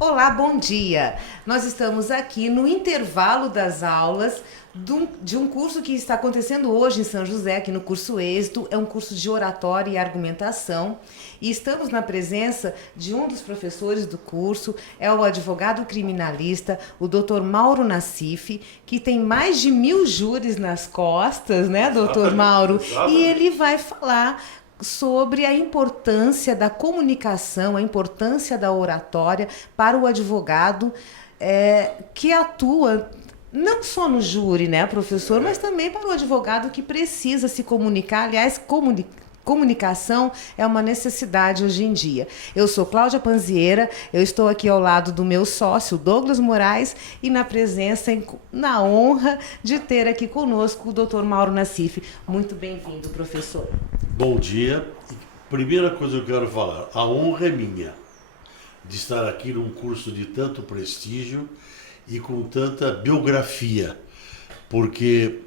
Olá, bom dia! Nós estamos aqui no intervalo das aulas de um curso que está acontecendo hoje em São José, aqui no curso Êxito. É um curso de oratória e argumentação. E estamos na presença de um dos professores do curso, é o advogado criminalista, o Dr. Mauro Nassif, que tem mais de 1000 júris nas costas, né, Dr. Mauro? Exatamente. E ele vai falar sobre a importância da comunicação, a importância da oratória para o advogado que atua não só no júri, né, professor, mas também para o advogado que precisa se comunicar. Aliás, comunicação é uma necessidade hoje em dia. Eu sou Cláudia Panzieira, eu estou aqui ao lado do meu sócio, Douglas Moraes, e na presença, na honra de ter aqui conosco o Dr. Mauro Nassif. Muito bem-vindo, professor. Bom dia. Primeira coisa que eu quero falar, a honra é minha de estar aqui num curso de tanto prestígio e com tanta biografia, porque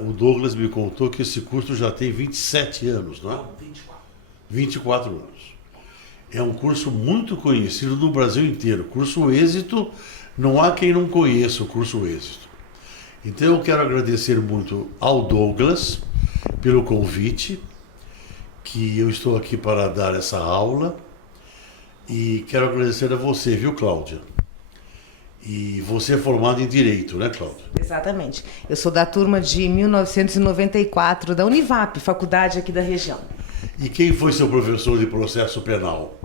o Douglas me contou que esse curso já tem 27 anos, não é? 24 anos. É um curso muito conhecido no Brasil inteiro. Curso Êxito, não há quem não conheça o curso Êxito. Então eu quero agradecer muito ao Douglas pelo convite, que eu estou aqui para dar essa aula, e quero agradecer a você, viu, Cláudia? E você é formada em Direito, né, Cláudia? Exatamente. Eu sou da turma de 1994, da Univap, faculdade aqui da região. E quem foi seu professor de processo penal?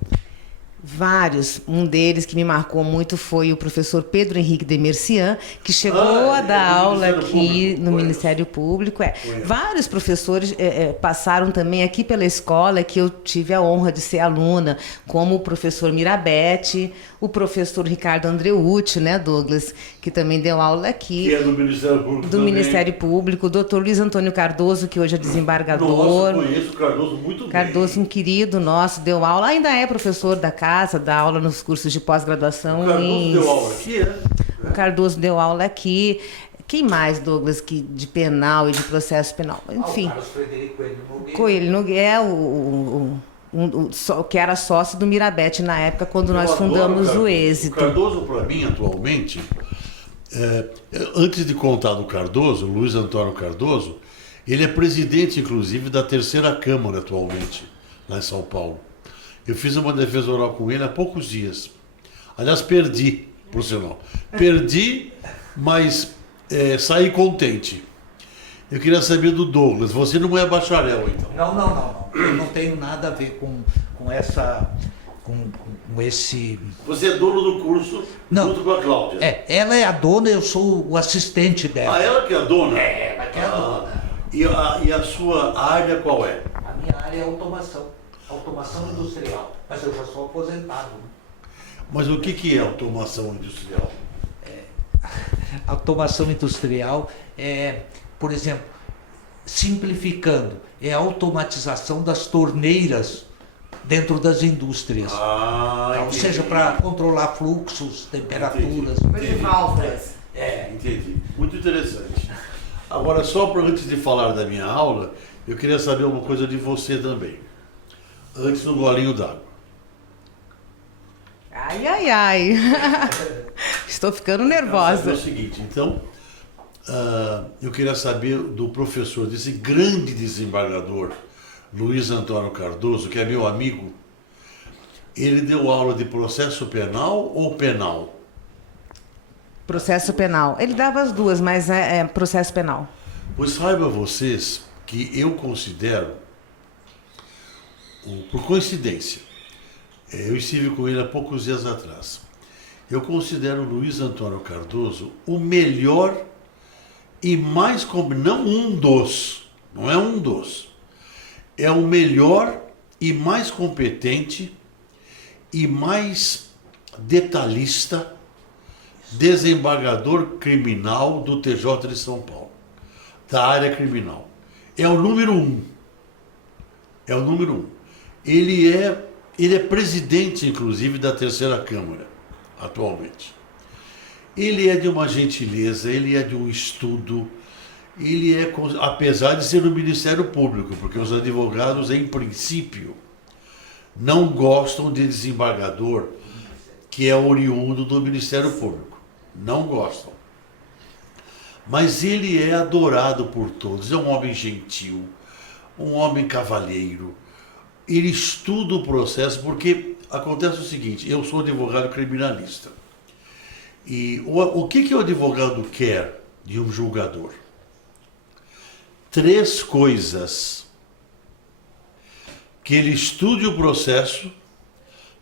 Vários. Um deles que me marcou muito foi o professor Pedro Henrique Demercian, que chegou a dar aula aqui no Ministério Público. Vários professores passaram também aqui pela escola, que eu tive a honra de ser aluna, como o professor Mirabete, o professor Ricardo Andreucci, né, Douglas, que também deu aula aqui. Que é do Ministério Público do também. Ministério Público, o doutor Luiz Antônio Cardoso, que hoje é desembargador. Nossa, eu conheço o Cardoso muito bem. Cardoso, um querido nosso, deu aula, ainda é professor da casa, dá aula nos cursos de pós-graduação. O Cardoso deu aula aqui, O Cardoso deu aula aqui. Quem mais, Douglas, de penal e de processo penal? Enfim. O Carlos Frederico Coelho Nogueira, que era sócio do Mirabete na época, quando nós fundamos o Êxito. O Cardoso, para mim, atualmente, antes de contar do Cardoso, Luiz Antônio Cardoso, ele é presidente, inclusive, da terceira Câmara atualmente, lá em São Paulo. Eu fiz uma defesa oral com ele há poucos dias. Aliás, perdi, por sinal. Perdi, mas saí contente. Eu queria saber do Douglas. Você não é bacharel, então? Não. Eu não tenho nada a ver com essa... Com esse... Você é dono do curso junto com a Cláudia? Ela é a dona, eu sou o assistente dela. Ah, ela que é a dona? Ela que é a dona. E a sua área qual é? A minha área é automação industrial, mas eu já sou aposentado. Mas o que é automação industrial? Automação industrial por exemplo, simplificando, é a automatização das torneiras dentro das indústrias. Ou seja, para controlar fluxos, temperaturas. De válvulas. Entendi. Muito interessante. Agora, só antes de falar da minha aula, eu queria saber uma coisa de você também. Antes do golinho d'água. Ai. Estou ficando nervosa. É o seguinte, então, eu queria saber do professor, desse grande desembargador, Luiz Antônio Cardoso, que é meu amigo. Ele deu aula de processo penal ou penal? Processo penal. Ele dava as duas, mas é processo penal. Pois saiba vocês que eu considero, por coincidência, eu estive com ele há poucos dias atrás. Eu considero o Luiz Antônio Cardoso o melhor e mais... Não um dos, não é um dos. É o melhor e mais competente e mais detalhista desembargador criminal do TJ de São Paulo, da área criminal. É o número um. É o número um. Ele é presidente, inclusive, da terceira Câmara, atualmente. Ele é de uma gentileza, ele é de um estudo, ele é, apesar de ser do Ministério Público, porque os advogados, em princípio, não gostam de desembargador que é oriundo do Ministério Público. Não gostam. Mas ele é adorado por todos. É um homem gentil, um homem cavalheiro. Ele estuda o processo porque acontece o seguinte, eu sou advogado criminalista. E o que o advogado quer de um julgador? 3 coisas. Que ele estude o processo,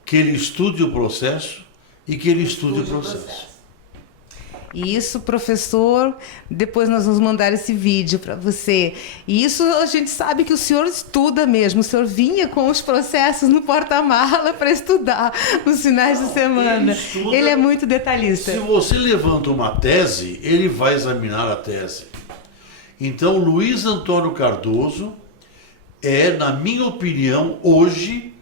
que ele estude o processo e que ele estude o processo. E isso, professor, depois nós vamos mandar esse vídeo para você. E isso a gente sabe que o senhor estuda mesmo. O senhor vinha com os processos no porta-mala para estudar nos finais de semana. Ele é muito detalhista. Se você levanta uma tese, ele vai examinar a tese. Então, Luiz Antônio Cardoso é, na minha opinião, hoje,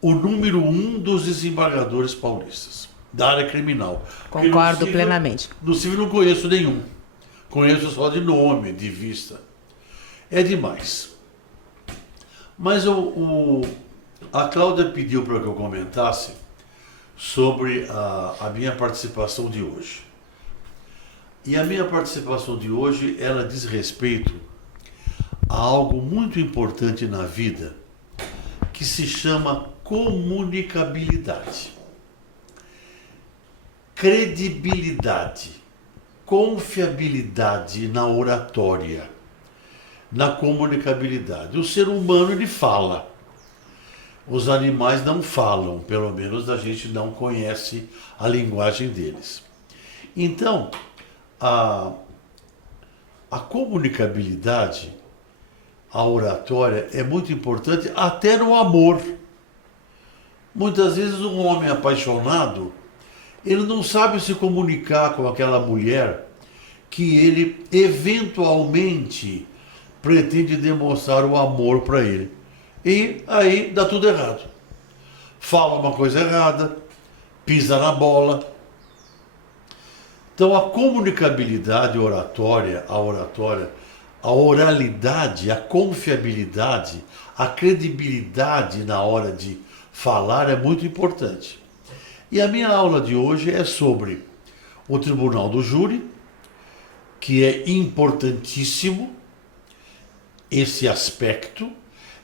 o número 1 dos desembargadores paulistas, da área criminal. Concordo plenamente. No civil não conheço nenhum. Conheço só de nome, de vista. É demais. Mas a Cláudia pediu para que eu comentasse sobre a minha participação de hoje. E a minha participação de hoje, ela diz respeito a algo muito importante na vida, que se chama comunicabilidade. Credibilidade, confiabilidade na oratória, na comunicabilidade. O ser humano, ele fala. Os animais não falam, pelo menos a gente não conhece a linguagem deles. Então, a comunicabilidade, a oratória é muito importante até no amor. Muitas vezes um homem apaixonado, ele não sabe se comunicar com aquela mulher que ele eventualmente pretende demonstrar o amor para ele. E aí dá tudo errado. Fala uma coisa errada, pisa na bola. Então a comunicabilidade oratória, a oralidade, a confiabilidade, a credibilidade na hora de falar é muito importante. E a minha aula de hoje é sobre o Tribunal do Júri, que é importantíssimo esse aspecto,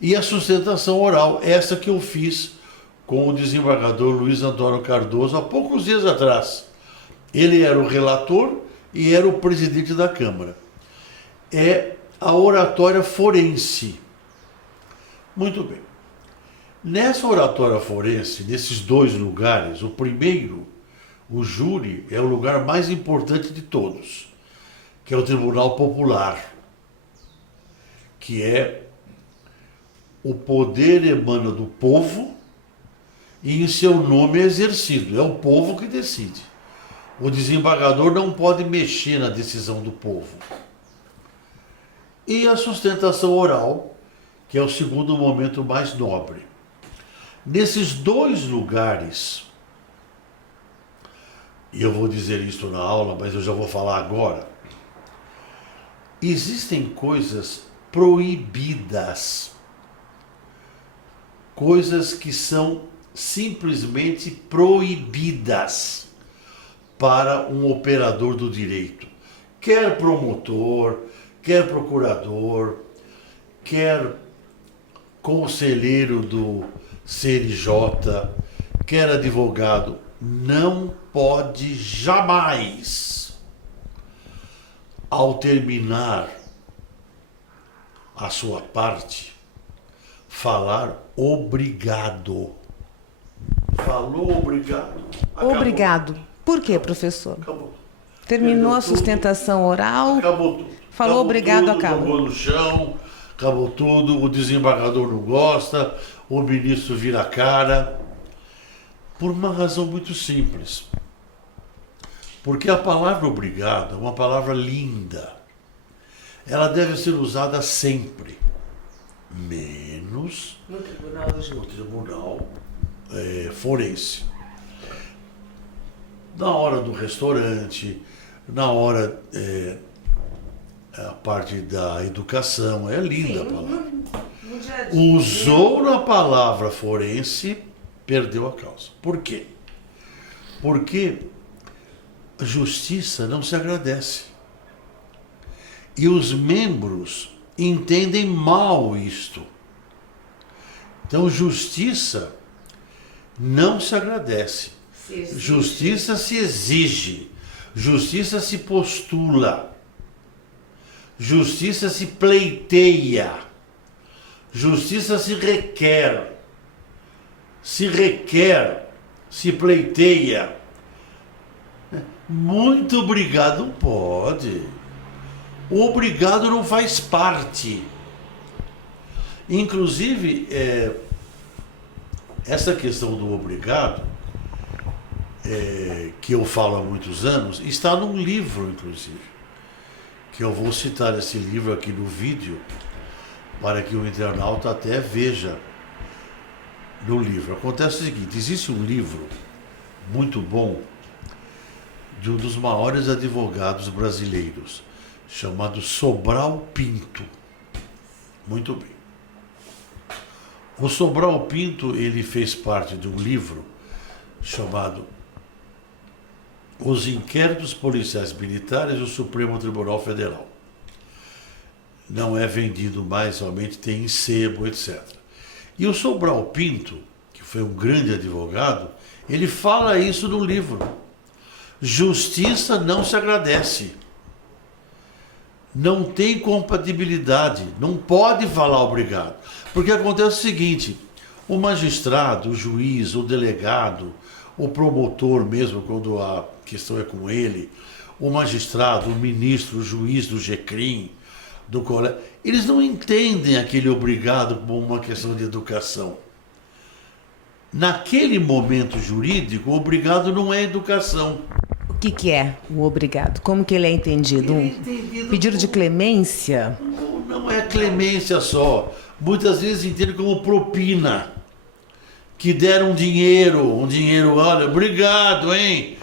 e a sustentação oral, essa que eu fiz com o desembargador Luiz Antônio Cardoso há poucos dias atrás. Ele era o relator e era o presidente da Câmara. É a oratória forense. Muito bem. Nessa oratória forense, nesses 2 lugares, o primeiro, o júri, é o lugar mais importante de todos, que é o Tribunal Popular, que é o poder emana do povo e em seu nome é exercido. É o povo que decide. O desembargador não pode mexer na decisão do povo. E a sustentação oral, que é o segundo momento mais nobre. Nesses 2 lugares, e eu vou dizer isso na aula, mas eu já vou falar agora, existem coisas proibidas, coisas que são simplesmente proibidas para um operador do direito, quer promotor, quer procurador, quer conselheiro do CNJ, quer advogado, não pode jamais, ao terminar a sua parte, falar obrigado. Falou obrigado. Acabou. Obrigado. Por quê, professor? Acabou. Terminou a sustentação oral, Acabou tudo. falou Acabou obrigado, tudo, acaba. Acabou no chão, acabou tudo, o desembargador não gosta, o ministro vira a cara. Por uma razão muito simples. Porque a palavra obrigado é uma palavra linda. Ela deve ser usada sempre. Menos No Tribunal do Júri. no tribunal forense. Na hora do restaurante, na hora a parte da educação, é linda a palavra. No dia a dia. Usou na palavra forense, perdeu a causa. Por quê? Porque a justiça não se agradece. E os membros entendem mal isto. Então, justiça não se agradece. Justiça se exige. Justiça se postula. Justiça se pleiteia. Justiça se requer. Se requer, se pleiteia. Muito obrigado, não pode. O obrigado não faz parte. Inclusive, essa questão do obrigado, que eu falo há muitos anos, está num livro, inclusive, que eu vou citar esse livro aqui no vídeo, para que o internauta até veja no livro. Acontece o seguinte, existe um livro muito bom de um dos maiores advogados brasileiros, chamado Sobral Pinto. Muito bem. O Sobral Pinto, ele fez parte de um livro chamado Os Inquéritos Policiais Militares do Supremo Tribunal Federal. Não é vendido mais, somente tem em sebo, etc. E o Sobral Pinto, que foi um grande advogado, ele fala isso no livro. Justiça não se agradece. Não tem compatibilidade. Não pode falar obrigado. Porque acontece o seguinte, o magistrado, o juiz, o delegado, o promotor mesmo, quando a questão é com ele, o magistrado, o ministro, o juiz do GCRIM, do colégio, eles não entendem aquele obrigado como uma questão de educação. Naquele momento jurídico, o obrigado não é educação. O que é o obrigado? Como que ele é entendido? Ele é entendido Pedido de clemência? Não é clemência só. Muitas vezes entende como propina. Que deram um dinheiro, olha, obrigado, hein?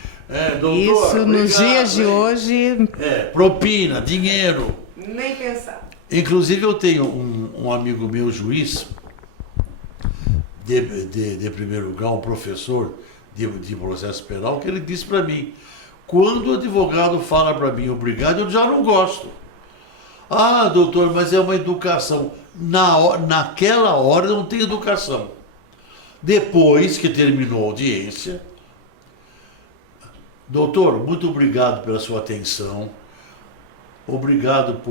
Doutor, isso nos obrigado, dias de hein? hoje. Propina, dinheiro. Nem pensar. Inclusive eu tenho um amigo meu, juiz, de primeiro grau, um professor de processo penal, que ele disse para mim, quando o advogado fala para mim obrigado, eu já não gosto. Ah, doutor, mas é uma educação. Naquela hora não tem educação. Depois que terminou a audiência, doutor, muito obrigado pela sua atenção, obrigado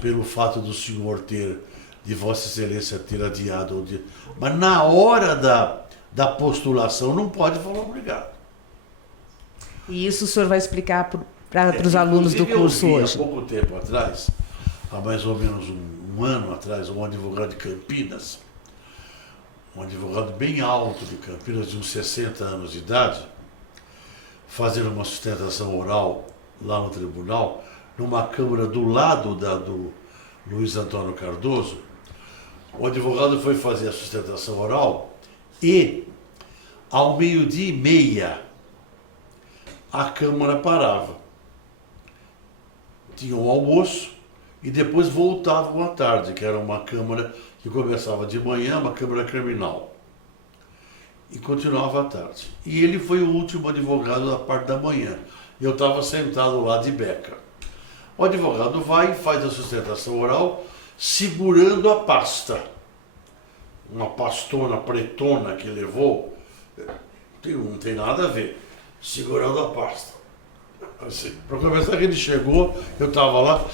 pelo fato do senhor de Vossa Excelência ter adiado o dia. Mas na hora da postulação não pode falar obrigado. E isso o senhor vai explicar para os alunos do curso hoje? Há pouco tempo atrás, há mais ou menos um ano atrás, um advogado de Campinas, um advogado bem alto de Campinas, de uns 60 anos de idade, fazendo uma sustentação oral lá no tribunal, numa câmara do lado do Luiz Antônio Cardoso. O advogado foi fazer a sustentação oral e, ao 12:30, a câmara parava. Tinha um almoço e depois voltavam à tarde, que era uma câmara que começava de manhã, uma câmara criminal, e continuava à tarde. E ele foi o último advogado da parte da manhã. Eu estava sentado lá de beca. O advogado vai e faz a sustentação oral segurando a pasta. Uma pastona pretona que levou, não tem nada a ver, segurando a pasta. Assim, para começar que ele chegou, eu estava lá,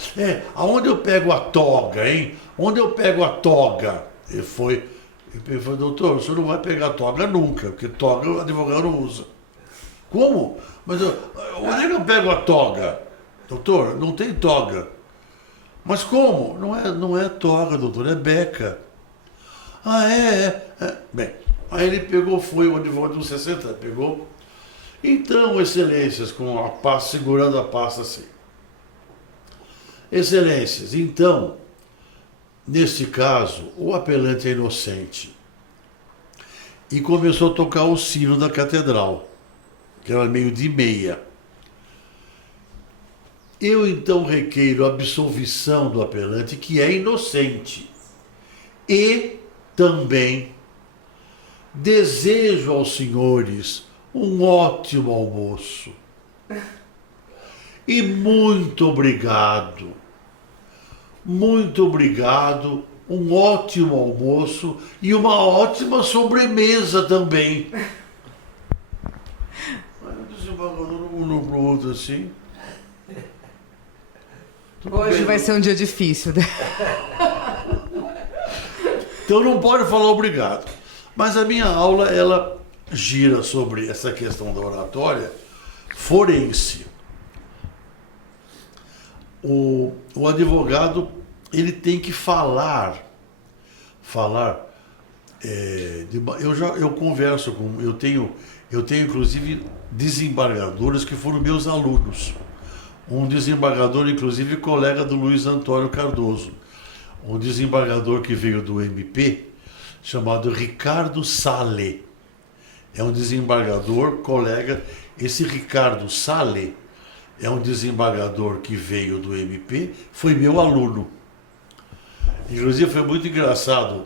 aonde eu pego a toga, hein? Onde eu pego a toga? Ele falou, doutor, o senhor não vai pegar a toga nunca, porque toga o advogado não usa. Como? Mas onde é que eu pego a toga? Doutor, não tem toga. Mas como? Não é toga, doutor, é beca. Ah, Bem, aí ele pegou, foi o advogado de uns 60, pegou. Então, excelências, com a pasta, segurando a pasta assim. Excelências, então, neste caso, o apelante é inocente. E começou a tocar o sino da catedral, que era 12:30. Eu então requeiro a absolvição do apelante, que é inocente, e também desejo aos senhores um ótimo almoço. E muito obrigado. Muito obrigado. Um ótimo almoço e uma ótima sobremesa também. Aí o desembargador um pro outro assim. Hoje bem, vai ser um dia difícil, né? Então não pode falar obrigado. Mas a minha aula, ela gira sobre essa questão da oratória forense. O advogado, ele tem que falar. Eu converso com, eu tenho inclusive desembargadores que foram meus alunos. Um desembargador, inclusive, colega do Luiz Antônio Cardoso. Um desembargador que veio do MP, chamado Ricardo Sale. É um desembargador, colega. Esse Ricardo Sale é um desembargador que veio do MP, foi meu aluno. Inclusive, foi muito engraçado.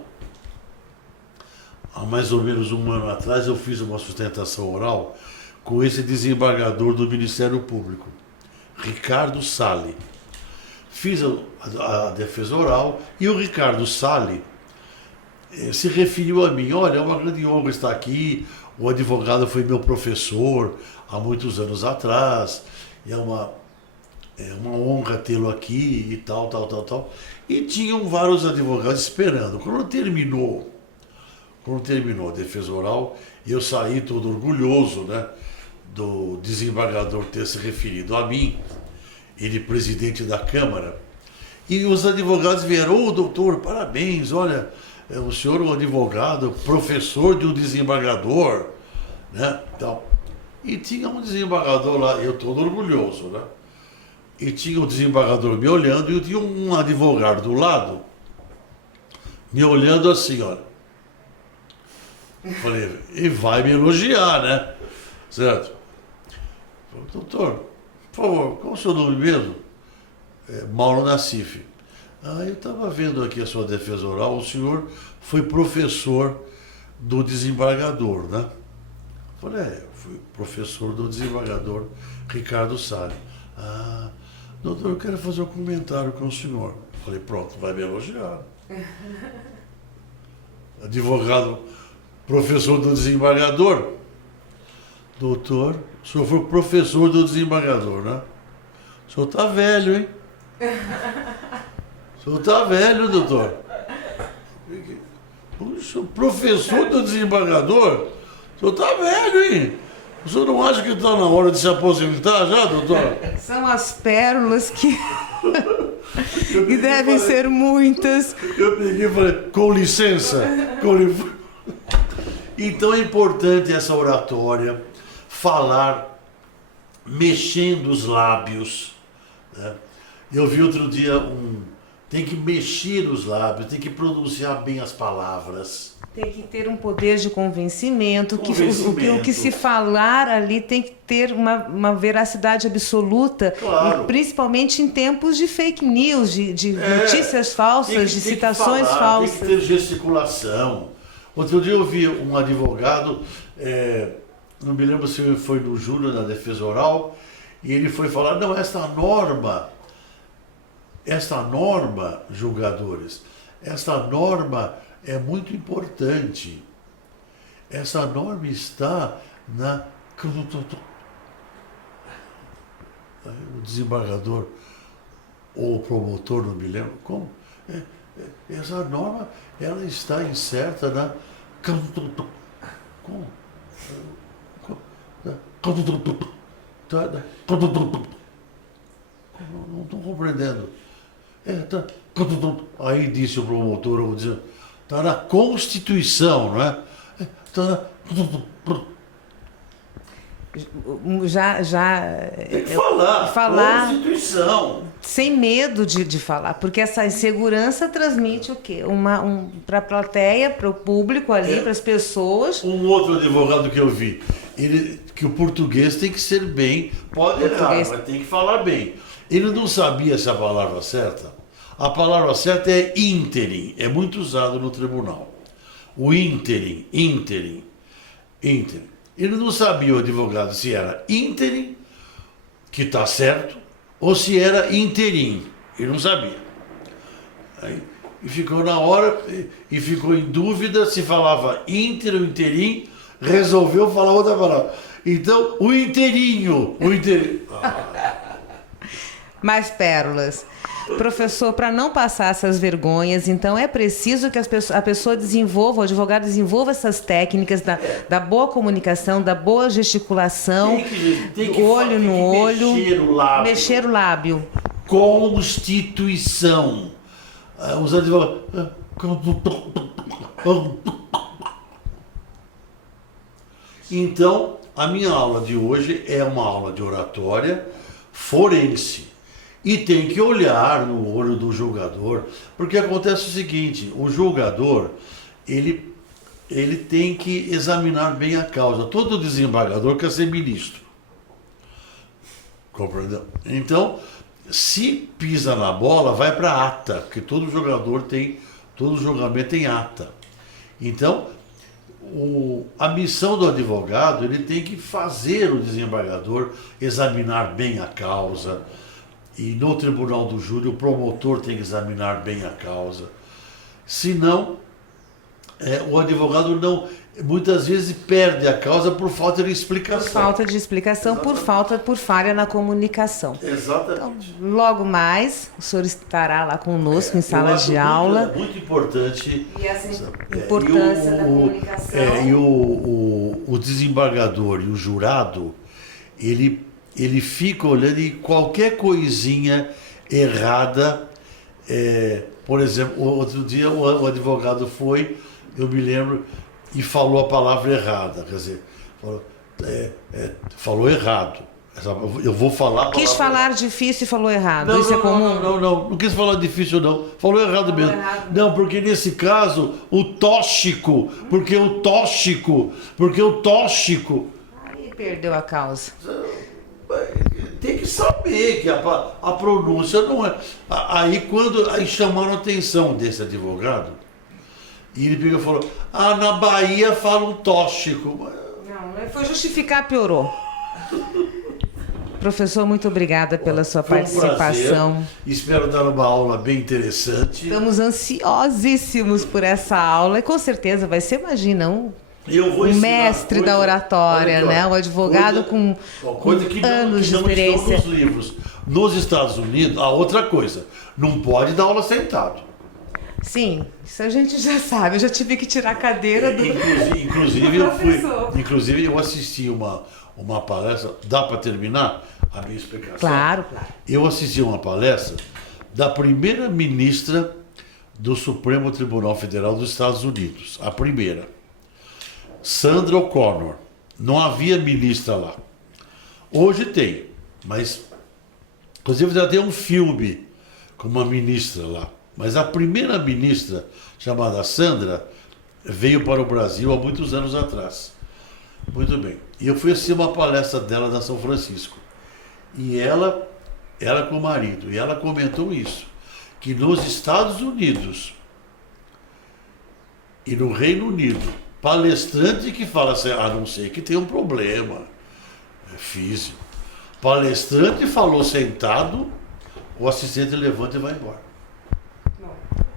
Há mais ou menos um ano atrás, eu fiz uma sustentação oral com esse desembargador do Ministério Público, Ricardo Sale. Fiz a defesa oral e o Ricardo Sale se referiu a mim. Olha, é uma grande honra estar aqui. O advogado foi meu professor há muitos anos atrás. É uma honra tê-lo aqui e tal. E tinham vários advogados esperando. Quando terminou a defesa oral, eu saí todo orgulhoso, né, do desembargador ter se referido a mim, ele presidente da Câmara, e os advogados vieram: doutor, parabéns, olha, o senhor é um advogado, professor de um desembargador, né, então, e tinha um desembargador lá, eu todo orgulhoso, né, e tinha um desembargador me olhando, e eu tinha um advogado do lado, me olhando assim, olha. Falei, e vai me elogiar, né? Certo? Falei, doutor, por favor, qual é o seu nome mesmo? Mauro Nassif. Eu estava vendo aqui a sua defesa oral, o senhor foi professor do desembargador, né? Falei, eu fui professor do desembargador Ricardo Sale. Doutor, eu quero fazer um comentário com o senhor. Falei, pronto, vai me elogiar. Advogado, professor do desembargador. Doutor, o senhor foi professor do desembargador, né? O senhor tá velho, hein? O senhor tá velho, doutor. Puxa, professor do desembargador? O senhor tá velho, hein? O senhor não acha que está na hora de se aposentar já, doutor? São as pérolas que devem ser muitas. Eu peguei e falei, com licença. Então é importante essa oratória, falar, mexendo os lábios, né? Eu vi outro dia tem que mexer os lábios, tem que pronunciar bem as palavras. Tem que ter um poder de convencimento. O que se falar ali tem que ter uma veracidade absoluta, Claro. Principalmente em tempos de fake news, de notícias falsas, de citações falsas. Tem que ter gesticulação. Outro dia eu vi um advogado, não me lembro se foi no Júnior, na defesa oral, e ele foi falar, não, esta norma, julgadores, esta norma é muito importante. Essa norma está na... O desembargador ou o promotor, não me lembro, como? Essa norma, ela está incerta na... Como? Não estou compreendendo. Aí disse o promotor, está na Constituição, não é? Está tem que falar. Constituição. Sem medo de falar, porque essa insegurança transmite o quê? Para a plateia, para o público ali, para as pessoas. Um outro advogado que eu vi, que o português tem que ser bem, pode errar, mas tem que falar bem. Ele não sabia se a palavra certa. A palavra certa é ínterim, é muito usado no tribunal. o ínterim. Ele não sabia, o advogado, se era ínterim, que está certo, ou se era interim. Ele não sabia. Aí, e ficou na hora, e ficou em dúvida se falava ínterim ou interim, resolveu falar outra palavra. Então, o inteirinho. Mais pérolas. Professor, para não passar essas vergonhas, então é preciso que a pessoa desenvolva, o advogado desenvolva essas técnicas da boa comunicação, da boa gesticulação, tem que olho no olho, mexer o lábio. mexer o lábio. Constituição. Os advogados. Então, a minha aula de hoje é uma aula de oratória forense. E tem que olhar no olho do julgador, porque acontece o seguinte, o julgador, ele tem que examinar bem a causa. Todo desembargador quer ser ministro. Compreendeu? Então, se pisa na bola, vai para a ata, porque todo julgamento tem ata. Então, a missão do advogado, ele tem que fazer o desembargador examinar bem a causa. E no tribunal do júri, o promotor tem que examinar bem a causa. Senão, o advogado muitas vezes perde a causa por falta de explicação. Por falta de explicação, por falha na comunicação. Exatamente. Então, logo mais, o senhor estará lá conosco em sala de aula. Muito importante. E essa importância da comunicação. E o desembargador e o jurado, ele fica olhando e qualquer coisinha errada, por exemplo, outro dia o advogado foi, eu me lembro, e falou a palavra errada, quer dizer, falou errado. Eu vou falar. Quis falar errada. Difícil e falou errado. Não, isso é comum? Não quis falar difícil, não. Falou errado mesmo. Não, porque nesse caso, o tóxico. Aí perdeu a causa. Tem que saber que a pronúncia não é. Aí chamaram a atenção desse advogado, e ele pegou e falou: na Bahia falam tóxico. Não, foi justificar, piorou. Professor, muito obrigada pela sua participação. Prazer. Espero dar uma aula bem interessante. Estamos ansiosíssimos por essa aula e com certeza vai ser, imagina, um mestre da oratória, né? Um advogado com anos de experiência. Nos livros. Nos Estados Unidos, a outra coisa, não pode dar aula sentado. Sim, isso a gente já sabe. Eu já tive que tirar a cadeira do Inclusive eu assisti uma palestra. Dá para terminar a minha explicação? Claro. Eu assisti uma palestra da primeira ministra do Supremo Tribunal Federal dos Estados Unidos, a primeira, Sandra O'Connor. Não havia ministra lá. Hoje tem, mas inclusive já tem um filme com uma ministra lá. Mas a primeira ministra, chamada Sandra, veio para o Brasil há muitos anos atrás. Muito bem. E eu fui assistir uma palestra dela na São Francisco. E ela com o marido, e ela comentou isso, que nos Estados Unidos e no Reino Unido, palestrante que fala assim, a não ser que tem um problema físico. Palestrante falou sentado, o assistente levanta e vai embora.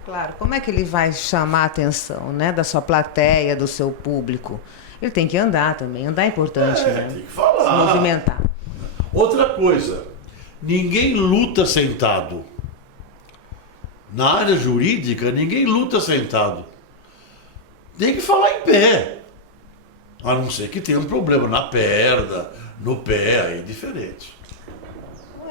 Claro, como é que ele vai chamar a atenção, né, da sua plateia, do seu público? Ele tem que andar também, andar é importante, né? Tem que falar. Se movimentar. Outra coisa, ninguém luta sentado. Na área jurídica, ninguém luta sentado. Tem que falar em pé. A não ser que tenha um problema na perna, no pé, aí é diferente.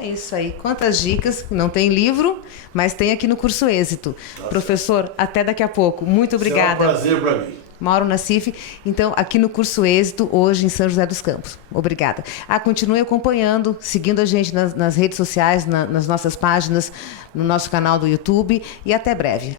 É isso aí. Quantas dicas? Não tem livro, mas tem aqui no Curso Êxito. Professor, até daqui a pouco. Muito obrigada. É um prazer para mim. Mauro Nassif, então, aqui no Curso Êxito, hoje em São José dos Campos. Obrigada. Continue acompanhando, seguindo a gente nas redes sociais, nas nossas páginas, no nosso canal do YouTube e até breve.